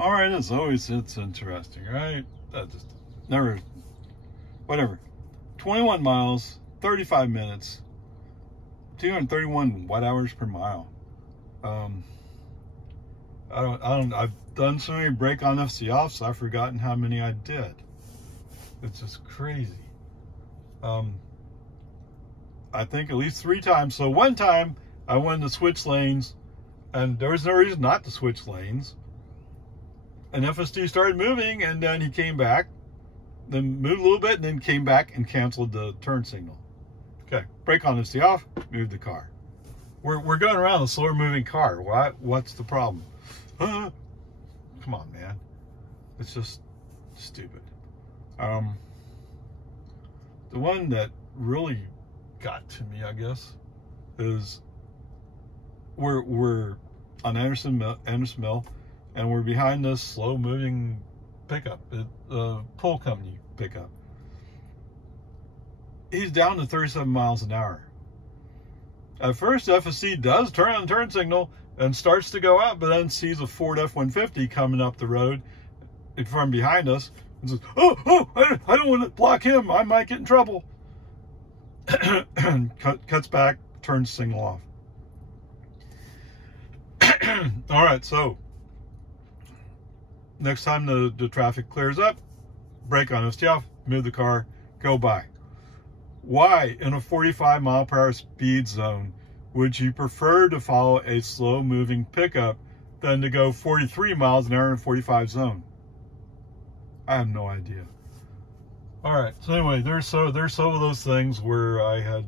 All right, as always, it's interesting, right? That just never, whatever. 21 miles, 35 minutes, 231 watt-hours per mile. I've done so many brake on FSD offs, I've forgotten how many I did. It's just crazy. I think at least 3 times. So one time I wanted to switch lanes and there was no reason not to switch lanes. And FSD started moving and then he came back, then moved a little bit and then came back and canceled the turn signal. Okay, brake on FSD off, move the car. We're going around a slower moving car. What's the problem? Come on, man. It's just stupid. The one that really got to me, I guess, is we're on Anderson Mill, and we're behind this slow-moving pickup, pull company pickup. He's down to 37 miles an hour. At first, FSD does turn on the turn signal and starts to go out, but then sees a Ford F-150 coming up the road from behind us and says, "Oh, I don't want to block him. I might get in trouble." Cuts back, turns signal off. All right, so next time the traffic clears up, brake on FSD off, move the car, go by. Why, in a 45 mile per hour speed zone, would you prefer to follow a slow moving pickup than to go 43 miles an hour in a 45 zone? I have no idea. All right, so anyway, there's some of those things where I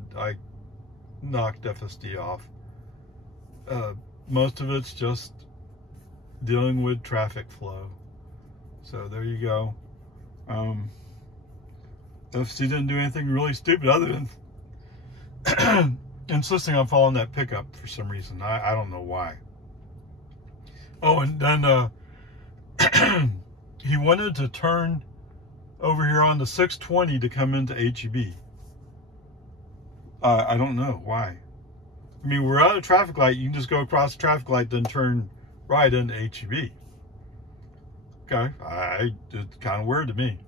knocked FSD off. Most of it's just dealing with traffic flow. So there you go. FSD didn't do anything really stupid other than insisting on following that pickup for some reason. I don't know why. Oh, and then he wanted to turn over here on the 620 to come into HEB. I don't know why. I mean, we're at a traffic light. You can just go across the traffic light, then turn right into HEB. Okay, it's kind of weird to me.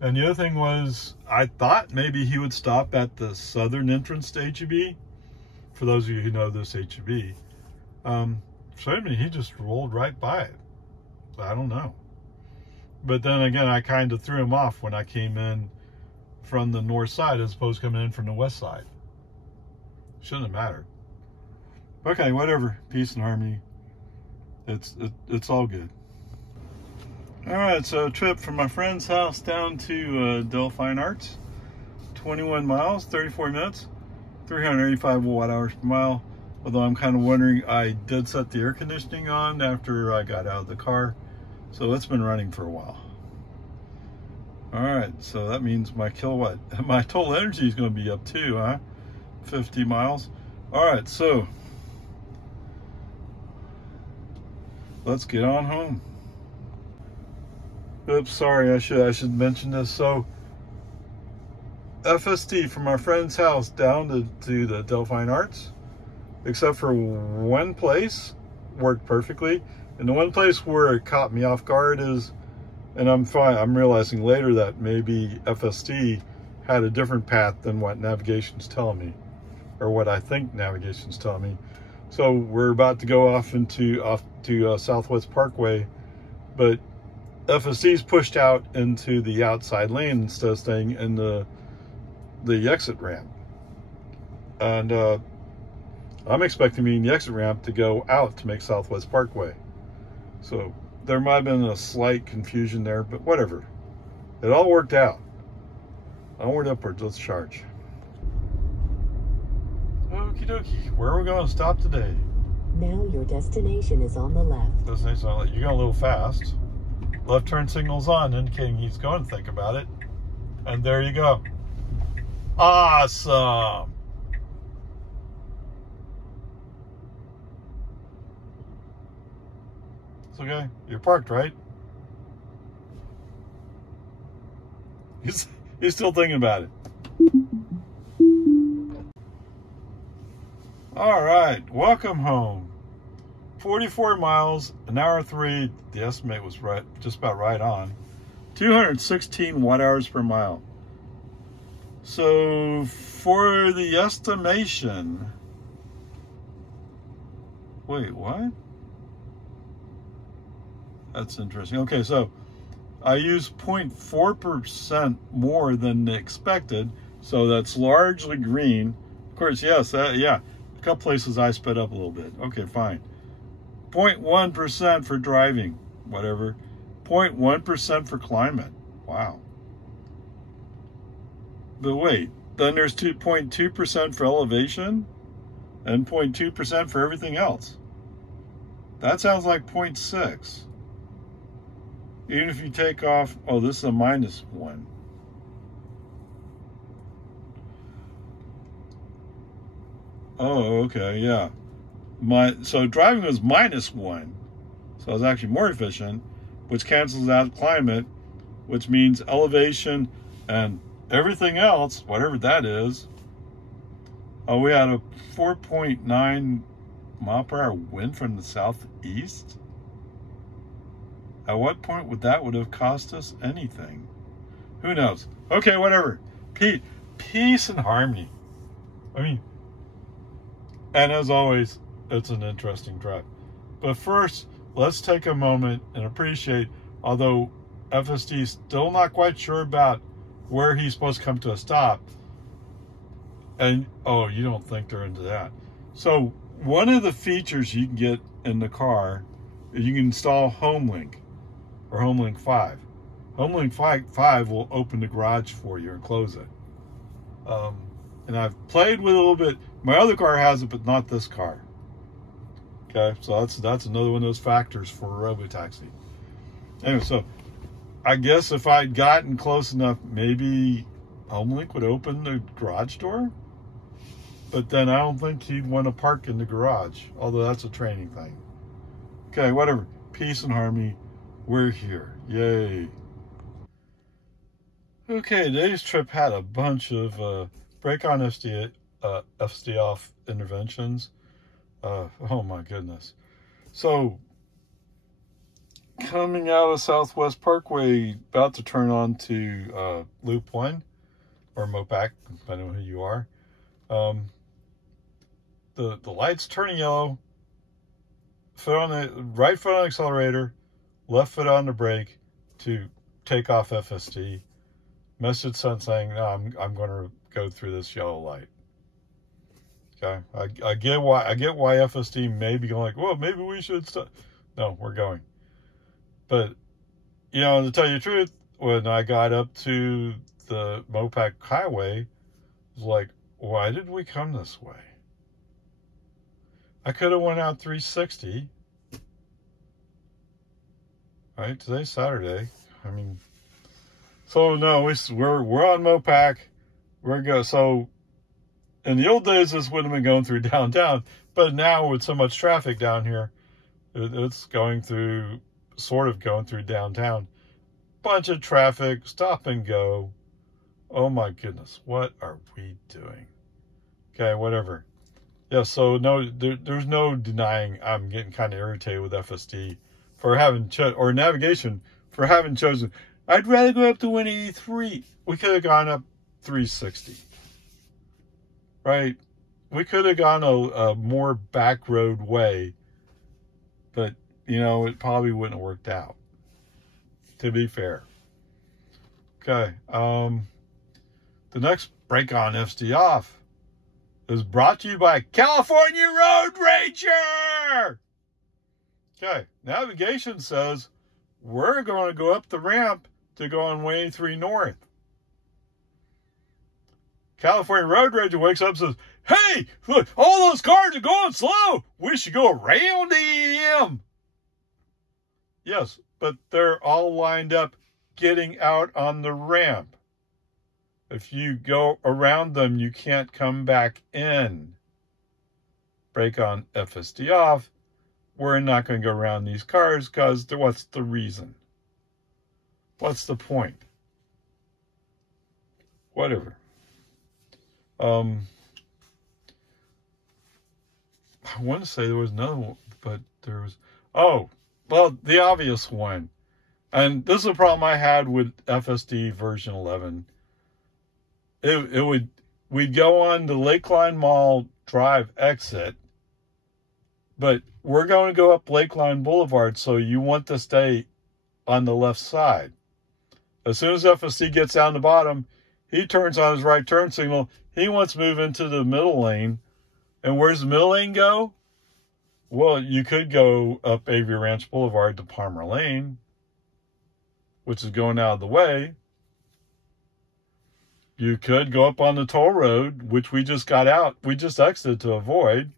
And the other thing was, I thought maybe he would stop at the southern entrance to HEB. For those of you who know this HEB. So I mean, he just rolled right by it. I don't know. But then again, I kind of threw him off when I came in from the north side as opposed to coming in from the west side. Shouldn't have mattered. Okay, whatever. Peace and harmony. It's all good. All right, so a trip from my friend's house down to Dell Fine Arts. 21 miles, 34 minutes, 385 watt-hours per mile. Although I'm kind of wondering, I did set the air conditioning on after I got out of the car. So it's been running for a while. All right, so that means my total energy is going to be up too, huh? 50 miles. All right, so let's get on home. Oops, sorry, I should mention this. So FSD from our friend's house down to the Dell Fine Arts, except for one place, worked perfectly. And the one place where it caught me off guard is, and I'm realizing later that maybe FSD had a different path than what navigation's telling me, or what I think navigation's telling me. So we're about to go off to Southwest Parkway, but FSD's pushed out into the outside lane instead of staying in the exit ramp. And I'm expecting me in the exit ramp to go out to make Southwest Parkway. So there might have been a slight confusion there, but whatever. It all worked out. Onward, upwards, let's charge. Okie dokie, where are we going to stop today? Now your destination is on the left. Destination on the left. You're going a little fast. Left turn signal's on, indicating he's going to think about it. And there you go. Awesome. It's okay. You're parked, right? He's still thinking about it. All right. Welcome home. 44 miles, an hour 3. The estimate was right, just about right on. 216 watt hours per mile. So for the estimation, wait, what? That's interesting. Okay, so I use 0.4% more than expected, so that's largely green. Of course, yes, yeah, a couple places I sped up a little bit. Okay, fine. 0.1% for driving, whatever. 0.1% for climate. Wow. But wait, then there's 2.2% for elevation and 0.2% for everything else. That sounds like 0.6. Even if you take off, oh, this is a -1. Oh, okay, yeah. So driving was -1. So I was actually more efficient, which cancels out climate, which means elevation and everything else, whatever that is. Oh, we had a 4.9 mile per hour wind from the southeast. At what point would have cost us anything? Who knows? Okay, whatever. Peace and harmony. I mean, and as always, it's an interesting drive. But first, let's take a moment and appreciate, although FSD is still not quite sure about where he's supposed to come to a stop. And, oh, you don't think they're into that. So one of the features you can get in the car is you can install HomeLink or HomeLink 5. HomeLink 5 will open the garage for you and close it. And I've played with it a little bit. My other car has it, but not this car. Okay, so that's another one of those factors for RoboTaxi. Anyway, so I guess if I'd gotten close enough, maybe HomeLink would open the garage door. But then I don't think he'd want to park in the garage, although that's a training thing. Okay, whatever. Peace and harmony. We're here. Yay. Okay, today's trip had a bunch of brake on FSD off interventions. Oh my goodness. So, coming out of Southwest Parkway, about to turn on to Loop 1, or Mopac, depending on who you are. The light's turning yellow, right foot on the accelerator, left foot on the brake to take off FSD. Message sent saying, no, I'm going to go through this yellow light. Okay, I get why FSD may be going like, well, maybe we should stop. No, we're going. But, you know, to tell you the truth, when I got up to the Mopac Highway, it was like, why did we come this way? I could have went out 360. Right, today's Saturday. I mean, so no, we're on Mopac. So in the old days, this would have been going through downtown, but now with so much traffic down here, it's sort of going through downtown. Bunch of traffic, stop and go. Oh my goodness, what are we doing? Okay, whatever. Yeah, so no, there's no denying I'm getting kind of irritated with FSD for having or navigation for having chosen. I'd rather go up to 183. We could have gone up 360. Right? We could have gone a more back road way, but you know, it probably wouldn't have worked out, to be fair. Okay, the next break on FSD off is brought to you by California Road Ranger. Okay, navigation says we're going to go up the ramp to go on 183 North. California Road Ranger wakes up and says, hey, look, all those cars are going slow. We should go around them. Yes, but they're all lined up getting out on the ramp. If you go around them, you can't come back in. Brake on FSD off. We're not going to go around these cars because what's the reason? What's the point? Whatever. I want to say there was another one, but Oh, well, the obvious one. And this is a problem I had with FSD version 11. We'd go on the Lakeline Mall Drive exit, but we're going to go up Lakeline Boulevard, so you want to stay on the left side. As soon as FSD gets down the bottom, he turns on his right turn signal. He wants to move into the middle lane. And where's the middle lane go? Well, you could go up Avery Ranch Boulevard to Palmer Lane, which is going out of the way. You could go up on the toll road, which we just got out. We just exited to avoid.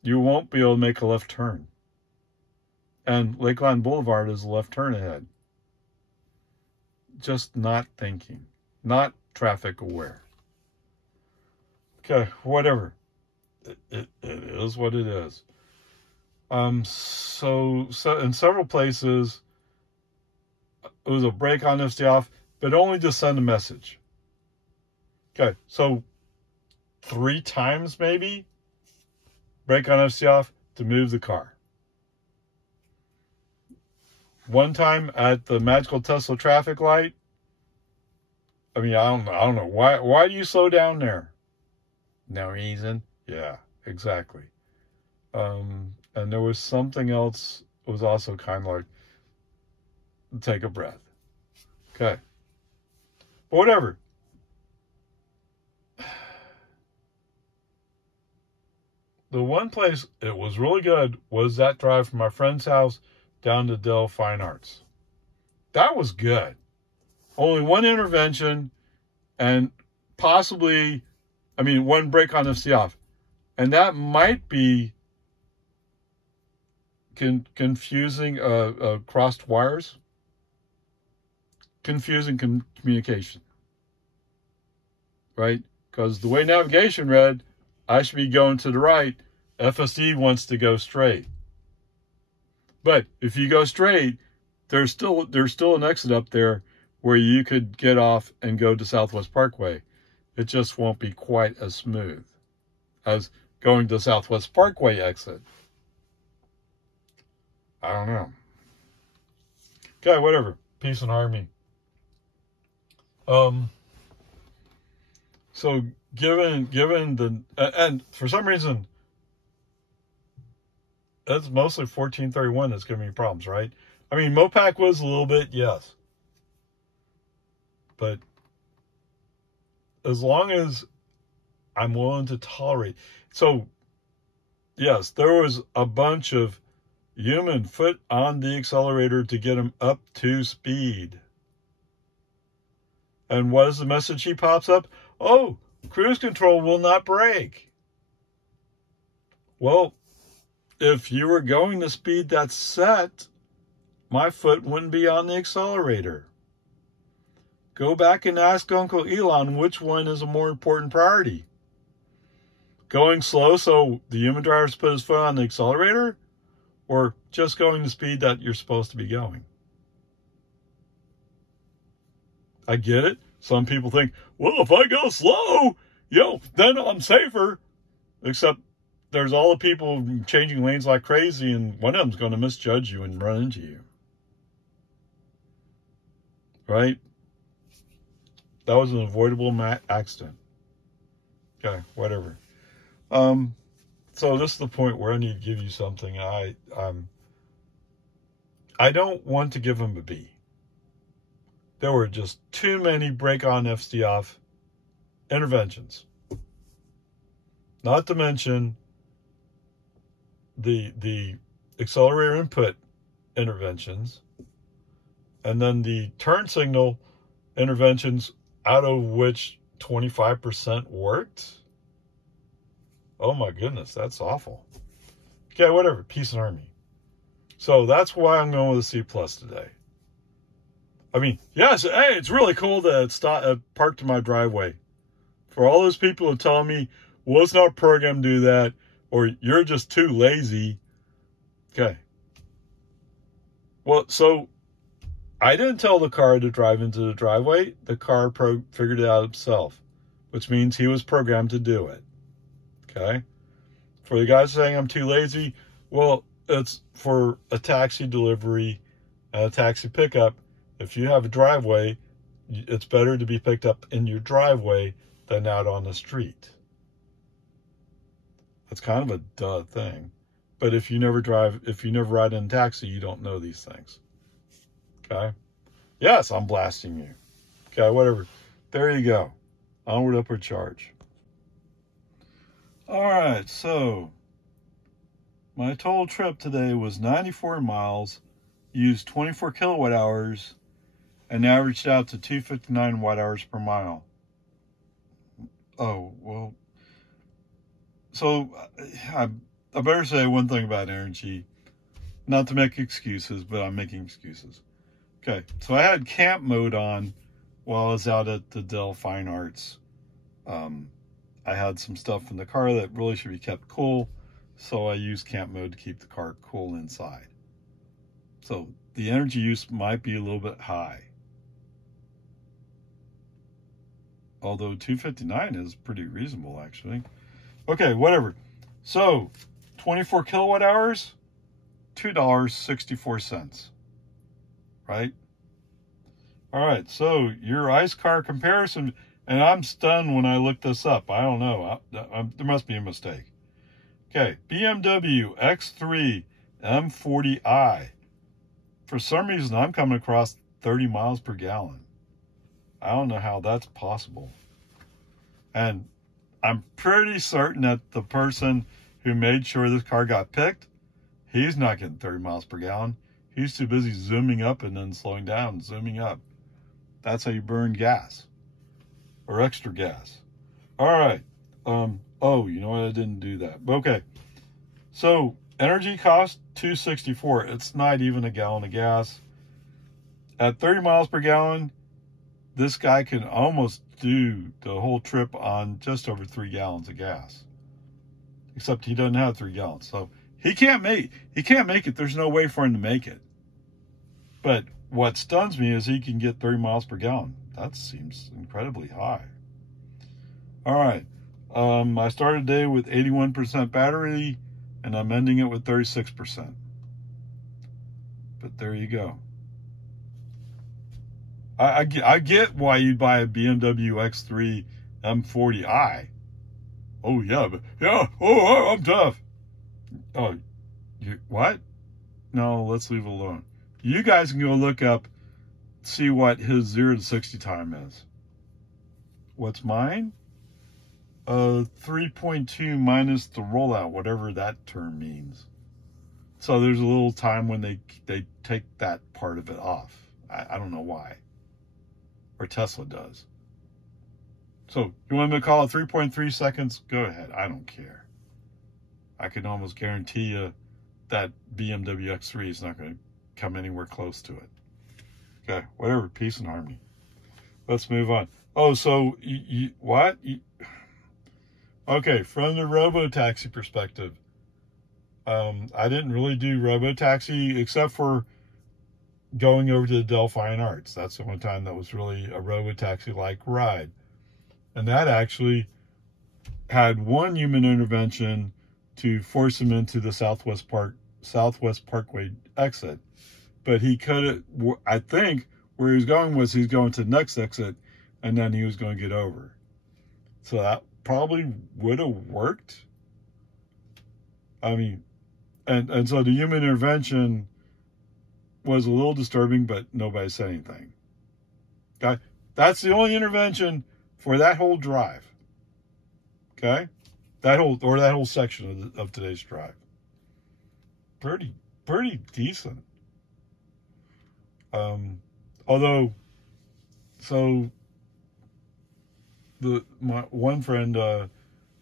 You won't be able to make a left turn. And Lakeline Boulevard is a left turn ahead. Just not thinking. Not traffic aware. Okay, whatever. It is what it is. So in several places, it was a break on FSD off, but only to send a message. Okay, so 3 times maybe, break on FSD off to move the car. One time at the Magical Tesla traffic light. I mean, I don't know. Why do you slow down there? No reason. Yeah, exactly. And there was something else. It was also kind of like, take a breath. Okay. But whatever. The one place it was really good was that drive from my friend's house down to Dell Fine Arts. That was good. Only one intervention and possibly, one break on FSD off. And that might be confusing crossed wires. Confusing communication. Right? Because the way navigation read, I should be going to the right. FSD wants to go straight. But if you go straight, there's still an exit up there where you could get off and go to Southwest Parkway. It just won't be quite as smooth as going to Southwest Parkway exit. I don't know. Okay, whatever. Peace and harmony. So given the, and for some reason, it's mostly 1431 that's giving me problems, right? Mopac was a little bit, yes. But as long as I'm willing to tolerate. So, yes, there was a bunch of human foot on the accelerator to get him up to speed. And what is the message he pops up? Oh, cruise control will not brake. Well, if you were going the speed that's set, my foot wouldn't be on the accelerator. Go back and ask Uncle Elon which one is a more important priority. Going slow so the human driver's put his foot on the accelerator, or just going the speed that you're supposed to be going? I get it. Some people think, well, if I go slow, then I'm safer. Except there's all the people changing lanes like crazy, and one of them's going to misjudge you and run into you. Right? That was an avoidable accident. Okay, whatever. So this is the point where I need to give you something. I don't want to give him a B. There were just too many break on FSD off interventions. Not to mention the accelerator input interventions, and then the turn signal interventions, out of which 25% worked. Oh my goodness, that's awful. Okay, whatever. Peace and harmony. So that's why I'm going with a C+ today. Yes, hey, it's really cool that it's parked in my driveway. For all those people who tell me, well, it's not programmed to do that, or you're just too lazy. Okay. Well, so I didn't tell the car to drive into the driveway. The car figured it out himself, which means he was programmed to do it. Okay. For the guys saying I'm too lazy, well, it's for a taxi delivery, a taxi pickup. If you have a driveway, it's better to be picked up in your driveway than out on the street. That's kind of a duh thing. But if you never ride in a taxi, you don't know these things. Okay? Yes, I'm blasting you. Okay, whatever. There you go. Onward, upward charge. All right, so my total trip today was 94 miles, used 24 kilowatt hours, and averaged out to 259 watt hours per mile. Oh, well, so I better say one thing about energy, not to make excuses, but I'm making excuses. Okay, so I had camp mode on while I was out at the Dell Fine Arts. I had some stuff in the car that really should be kept cool, so I used camp mode to keep the car cool inside. So the energy use might be a little bit high. Although 259 is pretty reasonable, actually. Okay, whatever. So 24 kilowatt hours, $2.64. Right? All right, so your ICE car comparison, and I'm stunned when I look this up. I don't know. There must be a mistake. Okay, BMW X3 M40i. For some reason, I'm coming across 30 miles per gallon. I don't know how that's possible. And I'm pretty certain that the person who made sure this car got picked, he's not getting 30 miles per gallon. He's too busy zooming up and then slowing down, zooming up. That's how you burn gas. Or extra gas. All right. Oh, you know what? I didn't do that. Okay. So, energy cost, $2.64. It's not even a gallon of gas. At 30 miles per gallon, this guy can almost do the whole trip on just over 3 gallons of gas. Except he doesn't have 3 gallons. So, he can't make it. There's no way for him to make it. But what stuns me is he can get 30 miles per gallon. That seems incredibly high. All right. I started the day with 81% battery, and I'm ending it with 36%. But there you go. I get why you'd buy a BMW X3 M40i. Oh, yeah. Oh, I'm tough. Oh, what? No, let's leave it alone. You guys can go look up, see what his 0 to 60 time is. What's mine? 3.2 minus the rollout, whatever that term means. So there's a little time when they take that part of it off. I don't know why. Or Tesla does. So you want me to call it 3.3 seconds? Go ahead. I don't care. I can almost guarantee you that BMW X3 is not going to come anywhere close to it. Okay, whatever. Peace and harmony. Let's move on. Oh, so what? Okay, from the RoboTaxi perspective, I didn't really do RoboTaxi except for going over to the Dell Fine Arts. That's the one time that was really a RoboTaxi-like ride. And that actually had one human intervention to force him into the Southwest Parkway exit. But he could, I think, where he was going was he's going to the next exit, and then he was going to get over. So that probably would have worked. I mean, and so the human intervention was a little disturbing, but nobody said anything. Okay? That's the only intervention for that whole drive. Okay? That whole section of today's drive. Pretty decent. Although, so my one friend,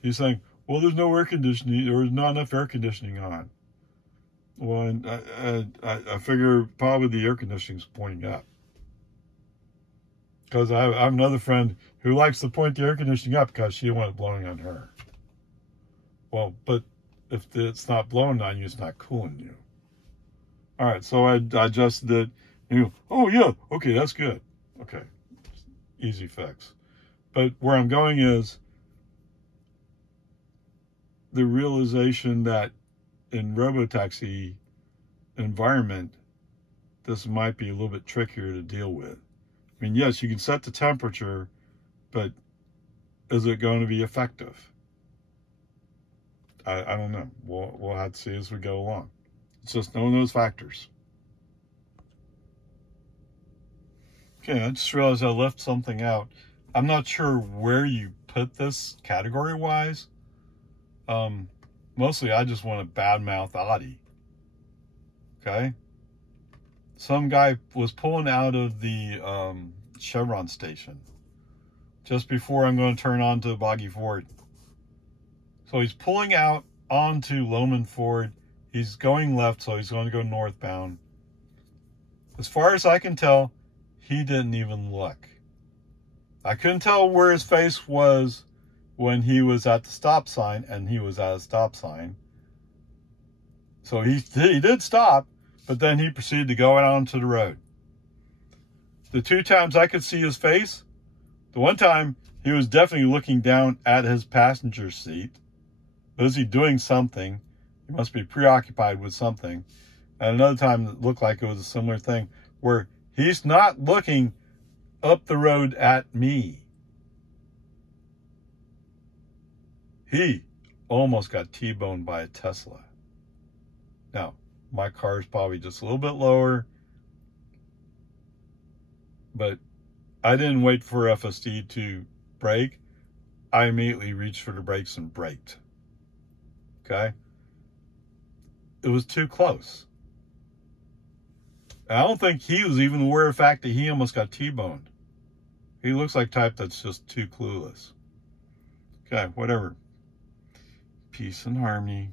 he's saying, well, there's no air conditioning, or there's not enough air conditioning on. Well, and I figure probably the air conditioning's pointing up. Because I have another friend who likes to point the air conditioning up because she didn't want it blowing on her. Well, but if it's not blowing on you, it's not cooling you. All right, so I adjusted it. And oh, yeah, okay, that's good. Okay, easy fix. But where I'm going is the realization that in RoboTaxi environment, this might be a little bit trickier to deal with. I mean, yes, you can set the temperature, but is it going to be effective? I don't know. We'll have to see as we go along. It's just knowing those factors. Okay, I just realized I left something out. I'm not sure where you put this category-wise. Mostly I just want to badmouth Audi. Okay? Some guy was pulling out of the Chevron station just before I'm going to turn on to Boggy Ford. So he's pulling out onto Loman Ford. He's going left, so he's going to go northbound. As far as I can tell, he didn't even look. I couldn't tell where his face was when he was at the stop sign, and he was at a stop sign. So he did stop, but then he proceeded to go out onto the road. The 2 times I could see his face, the one time he was definitely looking down at his passenger seat. Was he doing something? He must be preoccupied with something. And another time it looked like it was a similar thing where he's not looking up the road at me. He almost got T-boned by a Tesla. Now, my car is probably just a little bit lower, but I didn't wait for FSD to brake. I immediately reached for the brakes and braked. Okay? It was too close. I don't think he was even aware of the fact that he almost got T-boned. He looks like type that's just too clueless. Okay, whatever. Peace and harmony.